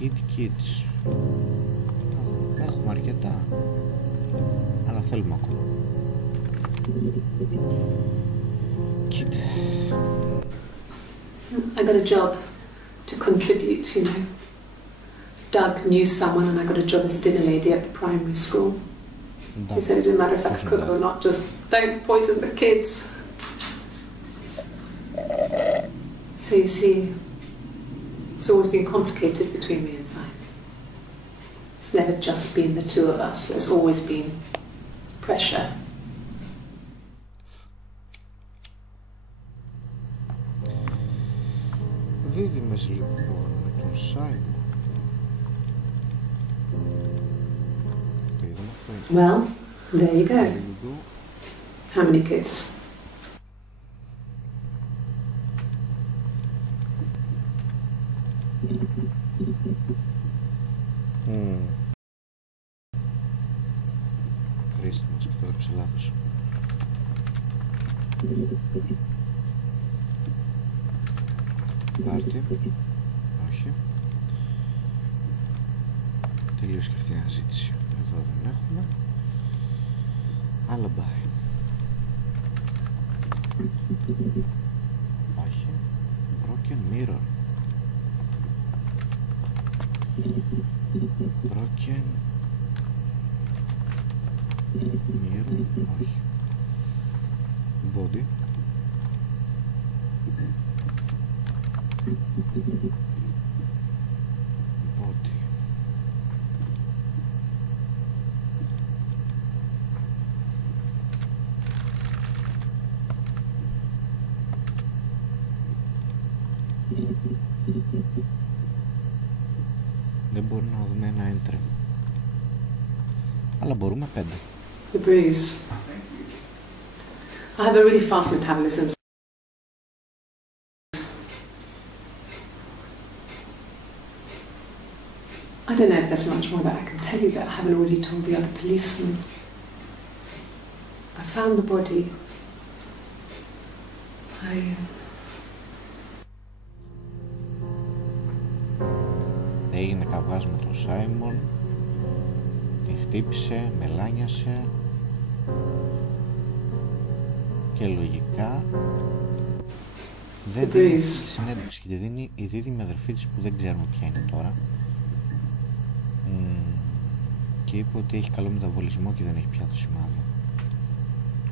Kids. Έχουμε αρκετά, αλλά θέλουμε ακόμα. Kid. I got a job to contribute, you know. Doug knew someone and I got a job as a dinner lady at the primary school. He said it didn't matter if I could cook or not, just don't poison the kids. So you see, it's always been complicated between me and Simon. It's never just been the two of us, there's always been pressure. Δίδυμες λοιπόν με τον Σάιμον. Το είδαμε αυτό. Well, there you go. How many kids? Χρήστη μας και το έγραψε λάθος. Πάρτι. Όχι. Τελείως και αυτή η αναζήτηση. Εδώ δεν έχουμε. Alibi. Όχι. Broken mirror. Broken mirror. Όχι. Body. Body. Δεν μπορούμε να δούμε ένα entry, αλλά μπορούμε 5. The bruise. I have a really fast metabolism. I don't know if there's much more that I can tell you that I haven't already told the other policemen. I found the body. Έγινε καβγάς με τον Σάιμον, την χτύπησε, μελάνιασε και λογικά δεν δίνει συνέντευξη και δίνει η δίδυμη αδερφή της που δεν ξέρουμε ποια είναι τώρα και είπε ότι έχει καλό μεταβολισμό και δεν έχει πια το σημάδι.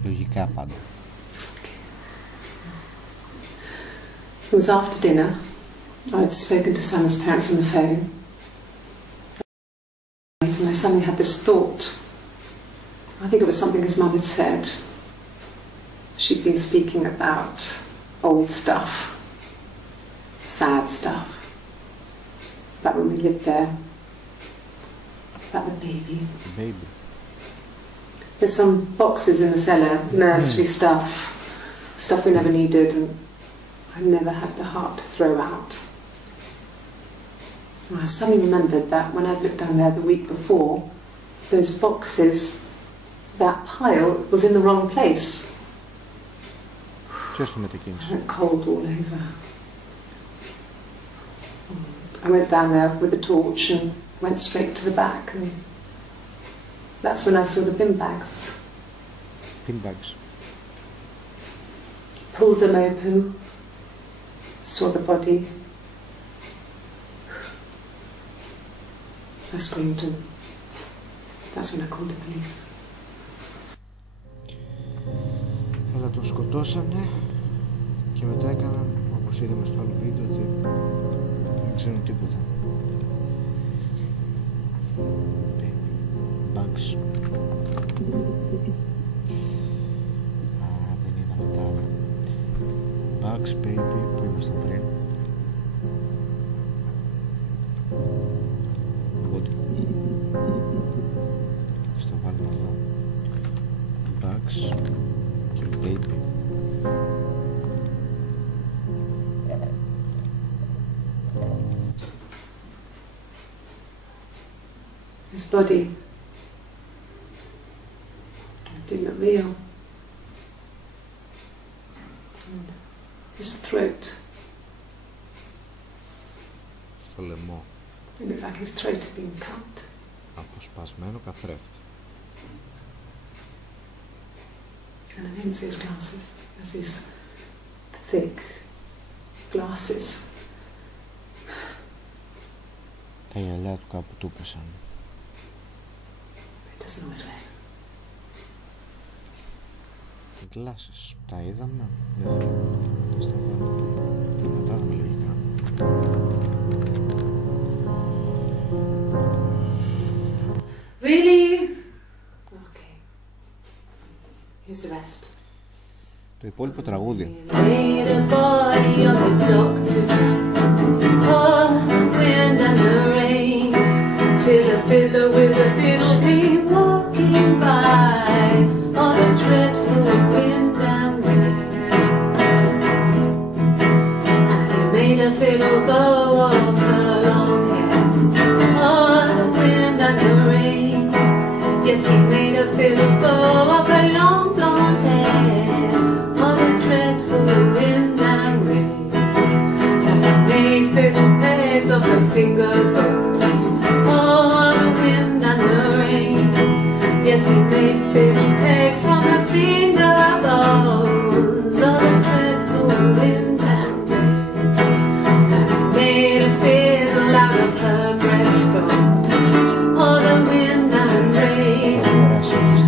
Λογικά πάντα. It was after dinner. I'd spoken to Sam's parents on the phone, and I suddenly had this thought. I think it was something his mum had said. She'd been speaking about old stuff, sad stuff, about when we lived there, about the baby. Baby. There's some boxes in the cellar, nursery stuff we never needed, and I never had the heart to throw out. And I suddenly remembered that when I'd looked down there the week before, those boxes, that pile was in the wrong place. Ποιος το μετακίνησε? I went cold all over. I went down there with the torch and went straight to the back, and that's when I saw the bin bags. Bin bags. Pulled them open, saw the body. I screamed, and that's when I called the police. Αλλά τον σκοτώσανε και μετά έκαναν, όπως είδαμε στο άλλο βίντεο, ότι δεν ξέρουν τίποτα. Bugs. Δεν είδαμε τα άλλα. Bugs, baby, που ήμασταν πριν. Body. Στο βάλουμε εδώ. Bugs και baby. His body didn't look real. And his throat. Στο λαιμό. It looked like his throat had been cut. Αποσπασμένο καθρέφτη. And I didn't see his glasses. He has these thick glasses. Τα γυαλιά του κάπου του πέσαν. He doesn't always wear. Glasses. Τα είδαμε. Τα σταθάμε. Μετά δούμε λογικά. Really? Okay. Here's the rest. Το υπόλοιπο τραγούδι. Till a fiddler with a fiddle came walking by on a dreadful wind and rain. And he made a fiddle bow of her long hair on the wind and the rain. Yes, he made a fiddle bow of her long blonde hair on the dreadful wind and rain. And he made fiddle pegs of her finger bows on the wind and the rain. Yes, he made fiddle pegs from her finger bones on the dreadful wind and rain. And he made a fiddle out of her breastbone on the wind and rain.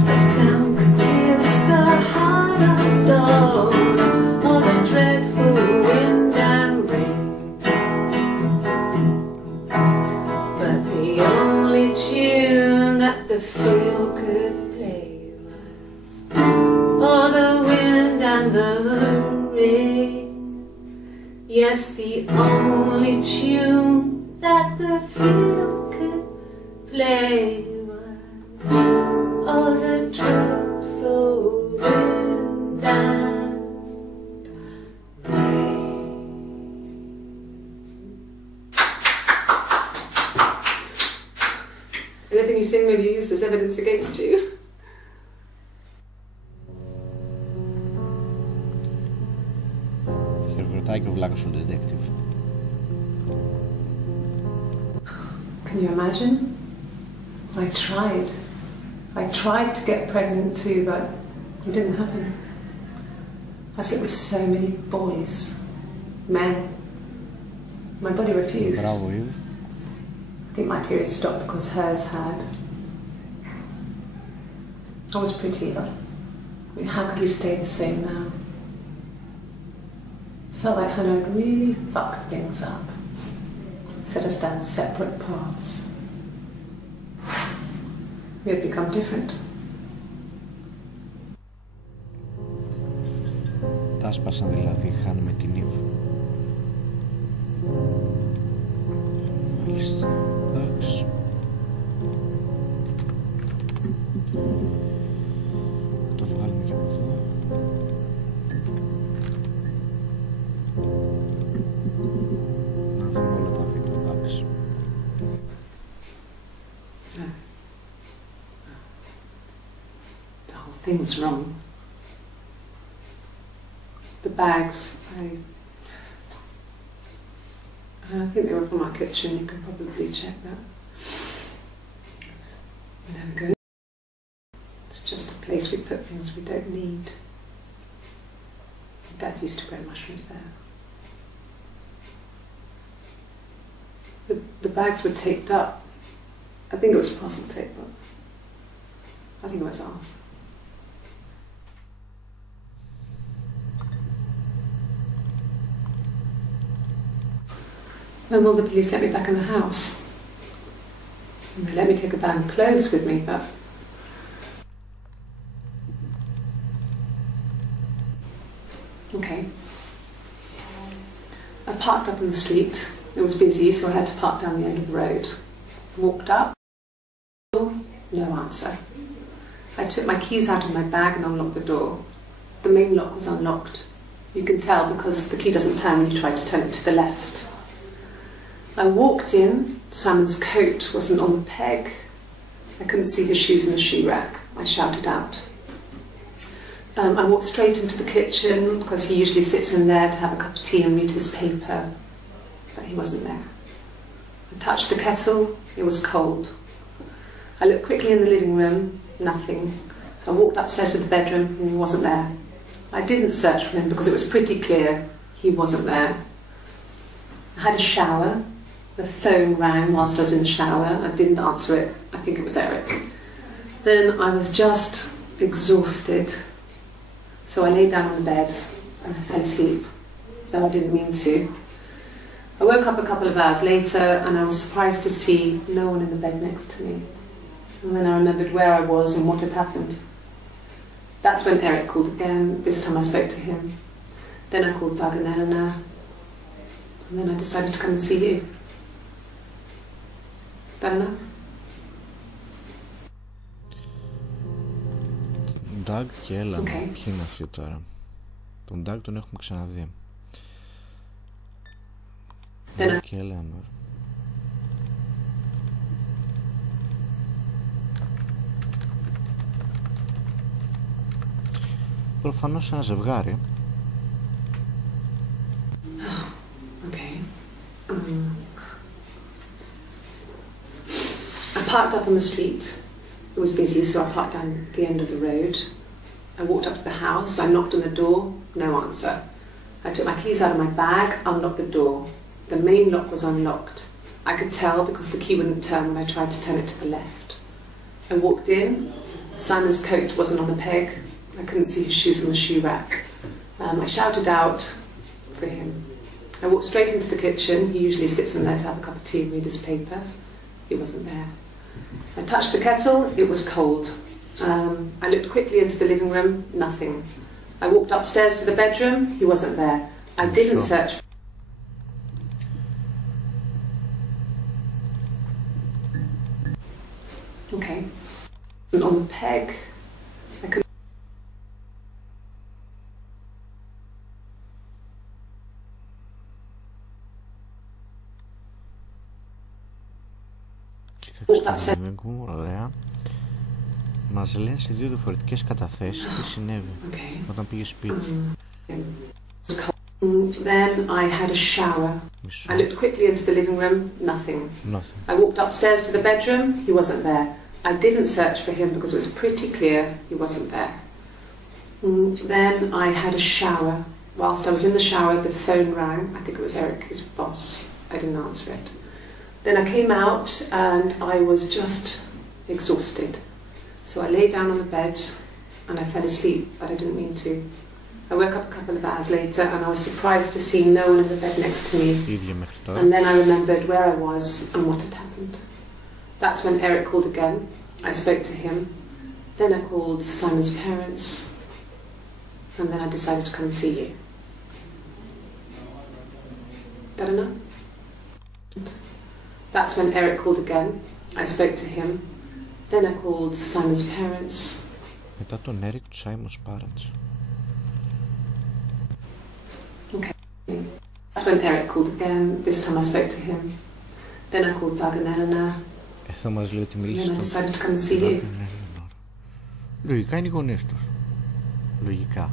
The sound could pierce a heart of stone on the dreadful wind and rain. But the only tune that the fiddle could play was oh, the wind and the rain. Yes, the only tune that the fiddle could play was oh, the dreadful wind and rain. Anything you sing may be used as evidence against you. Χειροκροτάει και ο βλάκος ο detective. Can you imagine? I tried to get pregnant too, but it didn't happen. I slept with so many boys, men. My body refused. Μπράβο, Eve. I think my period stopped because hers had. I was pretty, but I mean, how could we stay the same now? Felt like Hannah had really fucked things up. Set us down separate paths. We had become different. Τα σπάσαν δηλαδή, Χάν με την Eve. Μάλιστα. Εντάξει. Το βγάλουμε και από εδώ. Να δούμε όλα τα βίντεο, εντάξει. No. The whole thing was wrong. The bags, I think they were from our kitchen, you can probably check that. We never go. It's just a place we put things we don't need. Dad used to grow mushrooms there. The bags were taped up. I think it was parcel tape, but I think it was ours. When will the police let me back in the house? And they let me take a bag of clothes with me, but okay. I parked up in the street. It was busy, so I had to park down the end of the road. Walked up. No answer. I took my keys out of my bag and unlocked the door. The main lock was unlocked. You can tell because the key doesn't turn when you try to turn it to the left. I walked in. Simon's coat wasn't on the peg. I couldn't see his shoes in the shoe rack. I shouted out. I walked straight into the kitchen because he usually sits in there to have a cup of tea and read his paper, but he wasn't there. I touched the kettle, it was cold. I looked quickly in the living room, nothing. So I walked upstairs to the bedroom and he wasn't there. I didn't search for him because it was pretty clear he wasn't there. I had a shower. The phone rang whilst I was in the shower. I didn't answer it. I think it was Eric. Then I was just exhausted. So I lay down on the bed and I fell asleep, though I didn't mean to. I woke up a couple of hours later and I was surprised to see no one in the bed next to me. And then I remembered where I was and what had happened. That's when Eric called again. This time I spoke to him. Then I called Doug and Eleanor. And then I decided to come and see you. That enough? Doug και Έλανα, ποιοι είναι αυτοί τώρα? Τον Doug τον έχουμε ξαναδεί. Doug και Έλανα. Προφανώς ένα ζευγάρι. Okay. I parked up on the street. It was busy, so I parked down the end of the road. I walked up to the house, I knocked on the door, no answer. I took my keys out of my bag, unlocked the door. The main lock was unlocked. I could tell because the key wouldn't turn when I tried to turn it to the left. I walked in, Simon's coat wasn't on the peg, I couldn't see his shoes on the shoe rack. I shouted out for him. I walked straight into the kitchen, he usually sits in there to have a cup of tea and read his paper. He wasn't there. I touched the kettle, it was cold. I looked quickly into the living room, nothing. I walked upstairs to the bedroom, he wasn't there. I didn't search. Okay. On the peg, I couldn't. Ωραία. Μας λένε σε δύο διαφορετικές καταθέσεις τι συνέβη όταν πήγε σπίτι. Then I had a shower. I looked quickly into the living room, nothing. I walked upstairs to the bedroom, he wasn't there. I didn't search for him because it was pretty clear he wasn't there. Then I had a shower. Whilst I was in the shower, the phone rang. I think it was Eric, his boss. I didn't answer it. Then I came out and I was just exhausted. So I lay down on the bed and I fell asleep, but I didn't mean to. I woke up a couple of hours later and I was surprised to see no one in the bed next to me. And then I remembered where I was and what had happened. That's when Eric called again. I spoke to him. Then I called Simon's parents. And then I decided to come and see you. That enough? That's when Eric called again. I spoke to him. Then I called Simon's parents. Μετά τον Eric, του Simon's parents. Okay. That's when Eric called again. This time I spoke to him. Then I called Doug and Eleanor. Θα μας λέει ότι μιλήσει. Then I decided to come and see you. Λογικά είναι οι γονείς τους. Λογικά.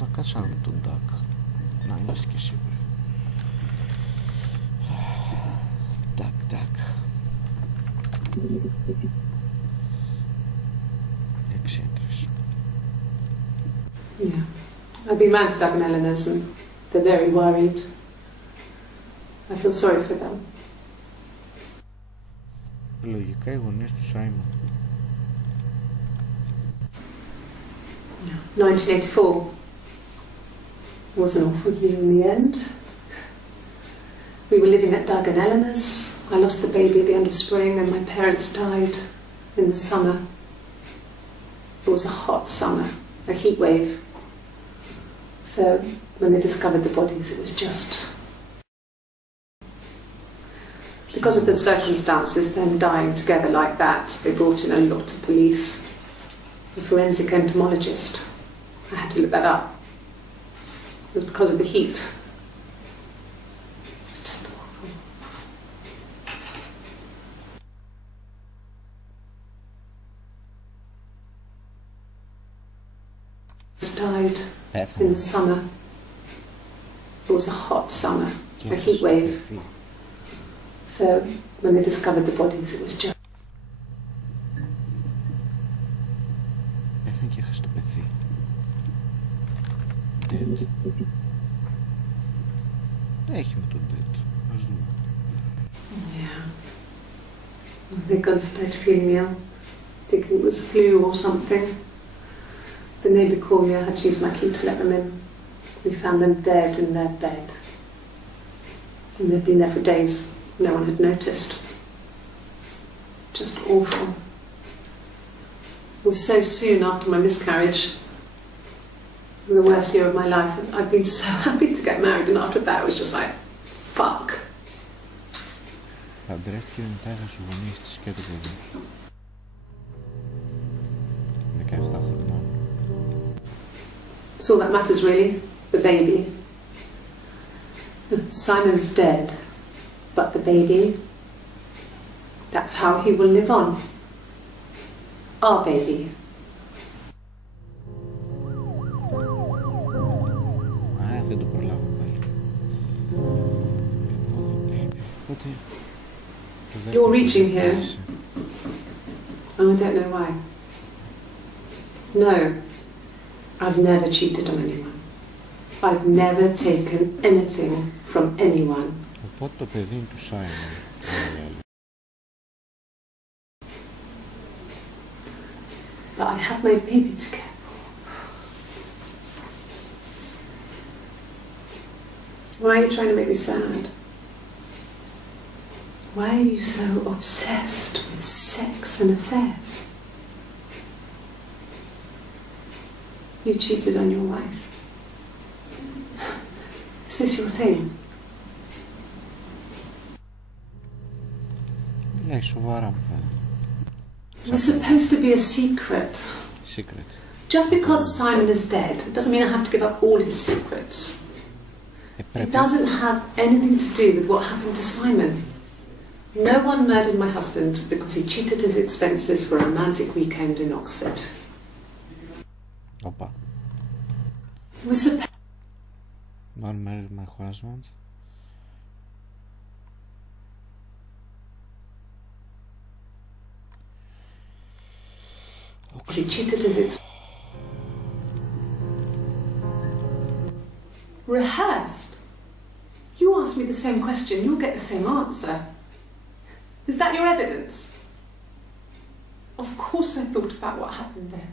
Να κάτσαμε με τον Doug. Να είμαστε και σίγουροι. Doug. Eccentric. Yeah. I've been round to Doug and Eleanor's and they're very worried. I feel sorry for them. Λογικά οι γονείς του Σάιμον. 1984 was an awful year in the end. We were living at Doug and Eleanor's. I lost the baby at the end of spring and my parents died in the summer. It was a hot summer, a heat wave. So when they discovered the bodies, it was just... Because of the circumstances, them dying together like that, they brought in a lot of police. A forensic entomologist. I had to look that up. It was because of the heat. It's just awful. Died. in the summer. It was a hot summer, a heat wave. So when they discovered the bodies, it was just... Πέθανε και έχασε το παιδί. Dead. Έχει με τον dead. Ας δούμε. Yeah. They'd gone to bed feeling ill, thinking it was flu or something. The neighbour called me, I had to use my key to let them in. We found them dead in their bed. And they'd been there for days. No one had noticed. Just awful. It was so soon after my miscarriage, the worst year of my life, and I'd been so happy to get married, and after that it was just like, fuck. Παντρεύτηκε μετά στους γονείς της και το παιδί. 17 χρονών. That's all that matters really, the baby. Simon's dead, but the baby, that's how he will live on. Our baby. Δεν το προλάβω πάλι. Οπότε... You're reaching here. Oh, I don't know why. No, I've never cheated on anyone. I've never taken anything from anyone. Οπότε το παιδί είναι του Σάιμον. But I have my baby to care for. Why are you trying to make me sad? Why are you so obsessed with sex and affairs? You cheated on your wife. Is this your thing? Μιλάει σοβαρά μου φαίνεται. It was supposed to be a secret. Secret. Just because Simon is dead, it doesn't mean I have to give up all his secrets. It doesn't have anything to do with what happened to Simon. No one murdered my husband because he cheated his expenses for a romantic weekend in Oxford. Opa. It was supposed... No one murdered my husband. He cheated his expenses. Rehearsed? You ask me the same question, you'll get the same answer. Is that your evidence? Of course I thought about what happened then.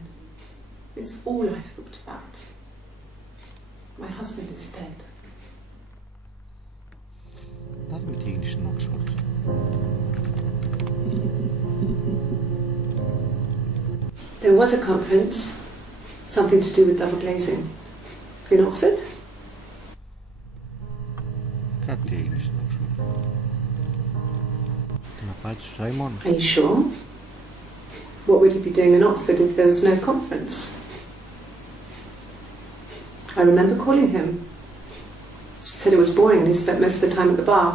It's all I've thought about. My husband is dead. Να δούμε τι έγινε στην Oxford. There was a conference, something to do with double glazing. In Oxford? Κάτι έγινε στην Oxford. Την απάντηση του Σάιμον. Are you sure? What would he be doing in Oxford if there was no conference? I remember calling him. He said it was boring and he spent most of the time at the bar.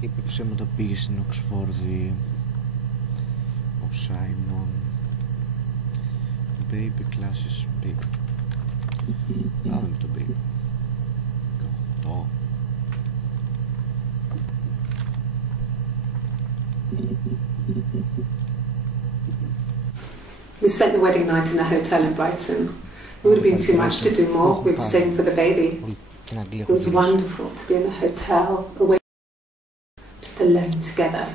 Είπε ψέματα, πήγε στην Οξφόρδη. Ο Σάιμον. Baby classes. Baby. Να δούμε το baby. 18. We spent the wedding night in a hotel in Brighton. It would have been too much to do more. We were staying for the baby. It was wonderful to be in a hotel, away, just alone together.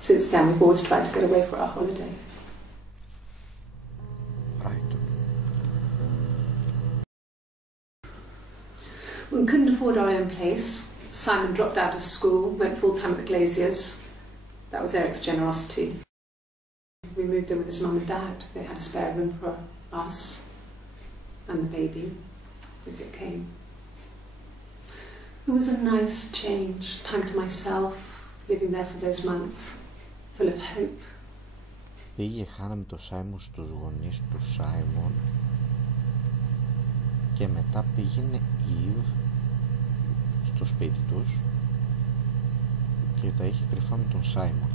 Since then, we've always tried to get away for our holiday. Right. We couldn't afford our own place. Simon dropped out of school, went full-time at the Glaziers. That was Eric's generosity. We moved in with his mum and dad. They had a spare room for us and the baby, if it came. It was a nice change, time to myself, living there for those months, full of hope. Πήγε Χάνα με το Σάιμον στους γονείς του Σάιμον και μετά πήγαινε η Ιβ στο σπίτι τους και τα είχε κρυφά με τον Σάιμον.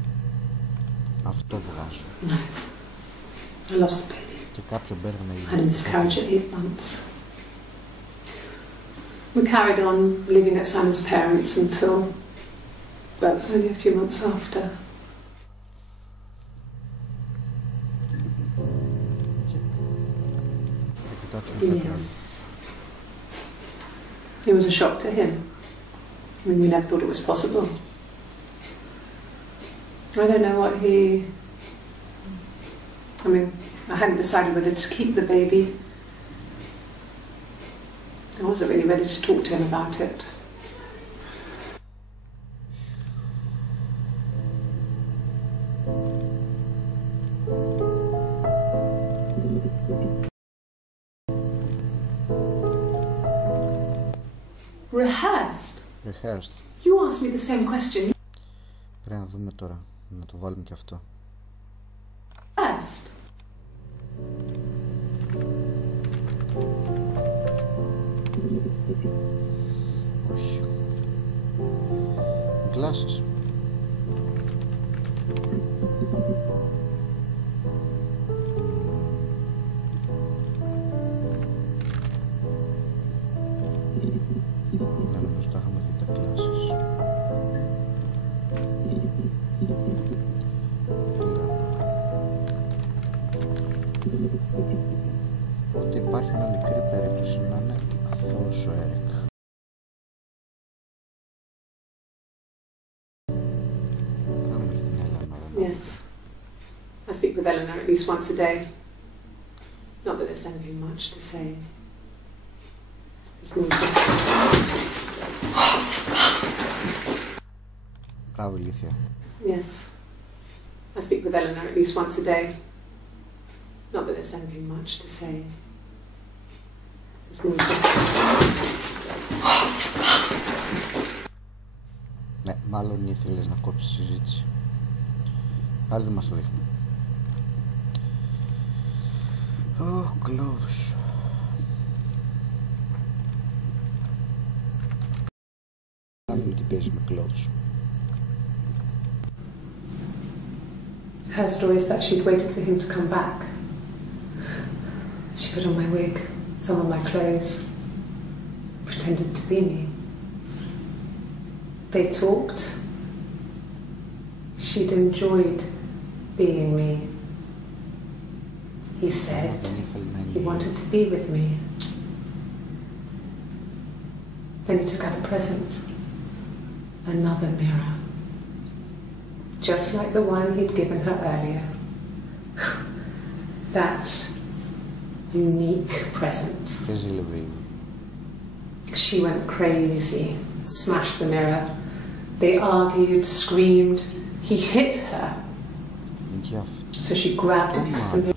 Αυτό βγάζω. No. I lost the baby. Και κάποιο μπέρδεμα I had a miscarriage at 8 months. We carried on living at Simon's parents until, well, it was only a few months after. Yes. It was a shock to him. I mean, we never thought it was possible. I don't know what he... I mean, I hadn't decided whether to keep the baby. I wasn't really ready to talk to him about it. Rehearsed. You asked me the same question. Πρέπει να δούμε τώρα, να το βάλουμε και αυτό. Rehearsed. Όχι. Glasses. Ότι υπάρχει μια μικρή περίπτωση να είναι αθώος ο Έρικ. Θα δούμε και την Έλενα. Yes. I speak with Eleanor at least once a day. Not that there's anything much to say. Μπράβο, ηλίθεια. Yes. I speak with Eleanor at least once a day. Not that there's anything much to say. Ναι, μάλλον ήθελες να κόψεις συζήτηση. Πάλι δεν μας το δείχνει. Oh, gloves. Να δούμε τι παίζεις με gloves. Her story is that she'd waited for him to come back. She put on my wig, some of my clothes, pretended to be me. They talked. She'd enjoyed being me. He said he wanted to be with me. Then he took out a present, another mirror, just like the one he'd given her earlier. That unique present. She went crazy, smashed the mirror. They argued, screamed. He hit her. So she grabbed a piece of the mirror.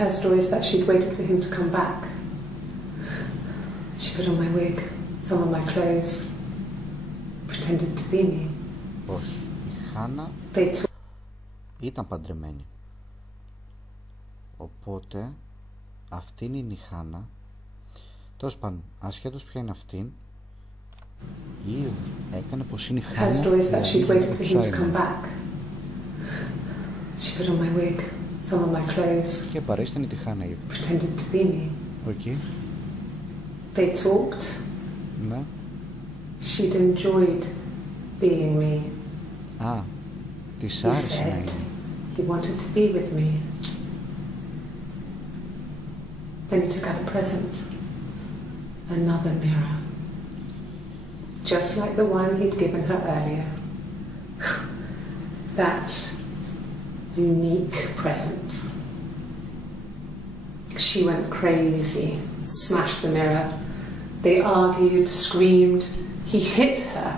Her story is that she'd waited for him to come back. She put on my wig, some of my clothes, pretended to be me. Όχι, η Χάνα ήταν παντρεμένη. Οπότε αυτήν είναι η Χάνα. Τέλος πάντων, ασχέτως ποια είναι αυτήν, ή έκανε πως είναι η Χάνα. Her story is that she'd waited for him to come back. She put on my wig, some of my clothes. Και παρέστανε τη Χάνα, είπε. Pretended to be me. Okay. They talked. Ναι. She'd enjoyed being me. Α, της άρεσε να είναι. He wanted to be with me. Then he took out a present, another mirror, just like the one he'd given her earlier. That unique present. She went crazy, smashed the mirror. They argued, screamed. He hit her.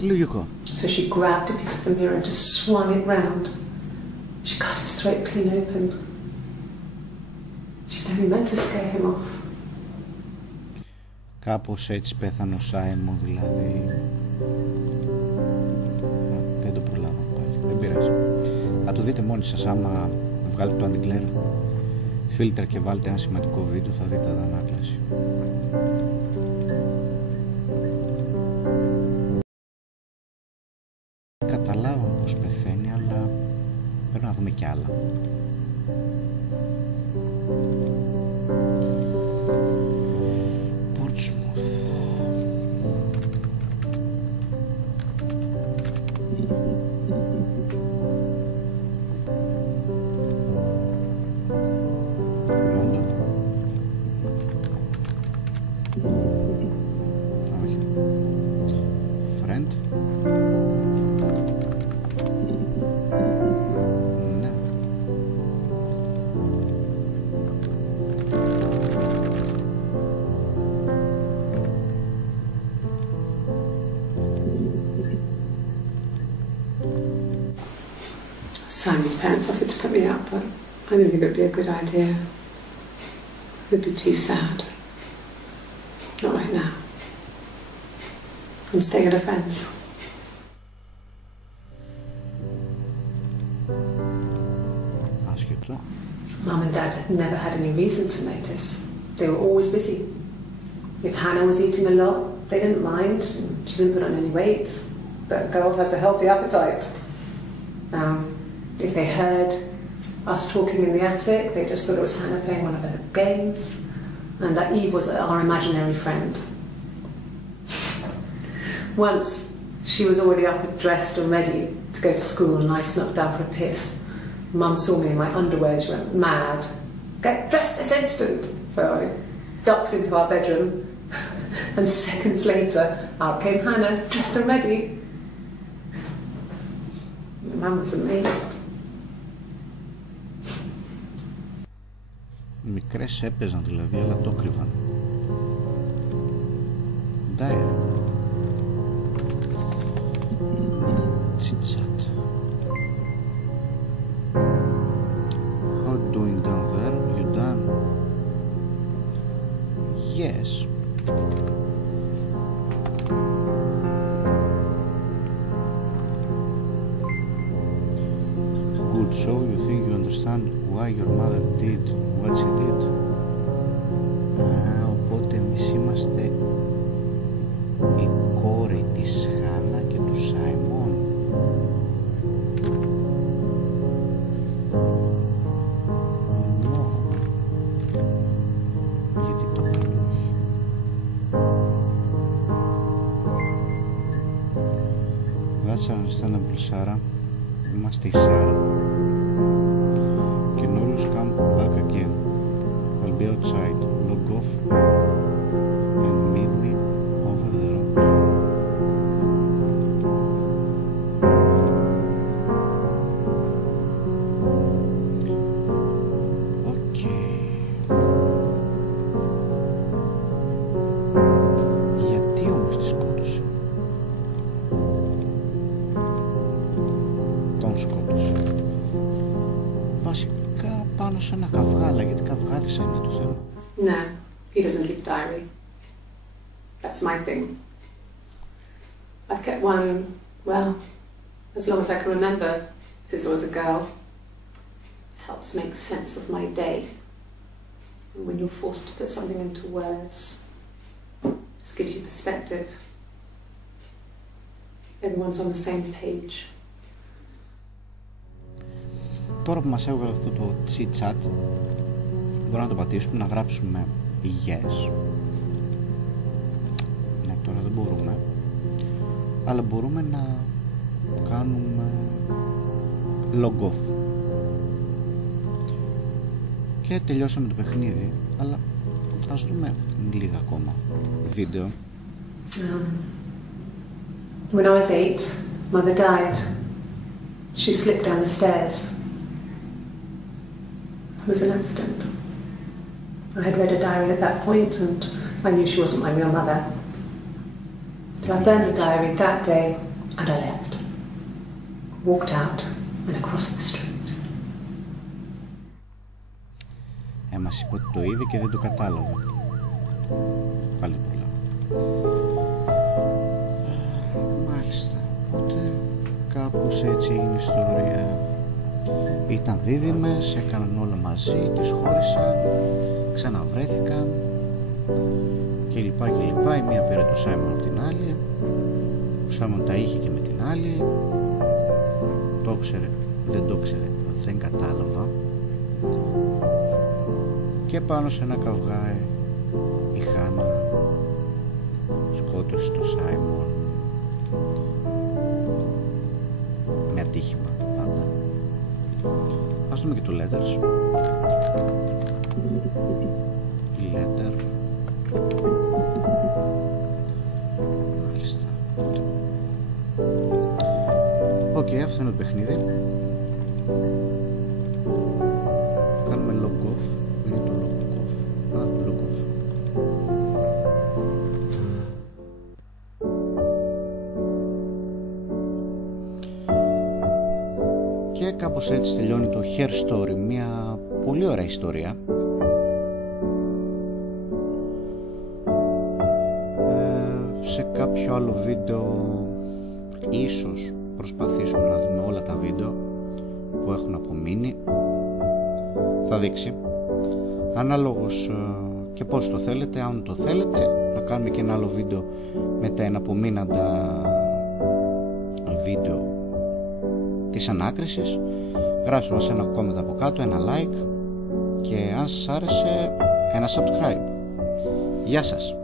Λογικό. So she grabbed a piece of the mirror and just swung it round. She cut his throat clean open. She'd only meant to scare him off. Κάπως έτσι πέθανε ο Σάιμον, δηλαδή. Δεν το προλάβω πάλι, δεν πειράζει. Θα το δείτε μόνοι σας άμα βγάλετε το αντιγκλέρο φίλτρα και βάλτε ένα σημαντικό βίντεο, θα δείτε αντανάκλαση. Καταλάβω πως πεθαίνει, αλλά δούμε κι άλλα. Simon's parents offered to put me up, but I didn't think it would be a good idea. It would be too sad. Not right now. I'm staying at a friend's. Mum and Dad had never had any reason to notice. They were always busy. If Hannah was eating a lot, they didn't mind. She didn't put on any weight. That girl has a healthy appetite. If they heard us talking in the attic, they just thought it was Hannah playing one of her games, and that Eve was our imaginary friend. Once, she was already up and dressed and ready to go to school, and I snuck down for a piss. Mum saw me in my underwear, she went mad. Get dressed this instant! So I ducked into our bedroom, and seconds later, out came Hannah, dressed and ready. Mum was amazed. Μικρές έπαιζαν δηλαδή, αλλά το κρύβαν. Diary. Chit-chat. How doing down there? You done? Yes. Good, so you think you understand why your mother did what she did? Οπότε εμείς είμαστε η κόρη της Χάνα και του Σάιμον. Γιατί το κάνω όχι? That's understandable, Sarah. Είμαστε η Σάρα. Can always come back again. I'll be outside. Log off and meet me over the road. Okay. Γιατί όμως τη σκότωσε? Τον σκότωσε. Βασικά πάνω σε ένα καυγάλα, γιατί καυγάδισα είναι το θέμα. No, he doesn't keep a diary. That's my thing. I've kept one, well, as long as I can remember, since I was a girl. It helps make sense of my day. And when you're forced to put something into words, it just gives you perspective. Everyone's on the same page. Τώρα που μας έβγαλε αυτό το chit-chat, μπορούμε να το πατήσουμε, να γράψουμε yes. Ναι, τώρα δεν μπορούμε, αλλά μπορούμε να κάνουμε log off. Και τελειώσαμε το παιχνίδι, αλλά ας δούμε λίγα ακόμα βίντεο. When I was 8, Mother died. She slipped down the stairs. It was an accident. I had read a diary at that point and I knew she wasn't my real mother. So I burned the diary that day and I left. Walked out and across the street. Μας είπε ότι το είδε και δεν το κατάλαβε. Πάλι πολλά. Μάλιστα. Οπότε κάπως έτσι έγινε η ιστορία. Ήταν δίδυμες, έκαναν όλα μαζί, τις χώρισαν, ξαναβρέθηκαν και λοιπά και λοιπά. Η μία πήρε το Σάιμον από την άλλη, ο Σάιμον τα είχε και με την άλλη, το ξέρε, δεν το ξέρε, δεν κατάλαβα. Και πάνω σε ένα καυγάι η Χάνα σκότωσε τον Σάιμον με ατύχημα πάντα. Ας δούμε και το letters. Letter. Μάλιστα. Οκ, αυτό είναι το παιχνίδι. Κάνουμε log off. Πού είναι το log off? Log off. Και κάπως έτσι τελειώνει το Her Story, μια πολύ ωραία ιστορία. Σε κάποιο άλλο βίντεο ίσως προσπαθήσουμε να δούμε όλα τα βίντεο που έχουν απομείνει. Θα δείξει ανάλογος και πώς το θέλετε. Αν το θέλετε να κάνουμε και ένα άλλο βίντεο με τα εναπομείναντα βίντεο της ανάκρισης. Γράψτε μας ένα comment από κάτω, ένα like και αν σας άρεσε ένα subscribe. Γεια σας.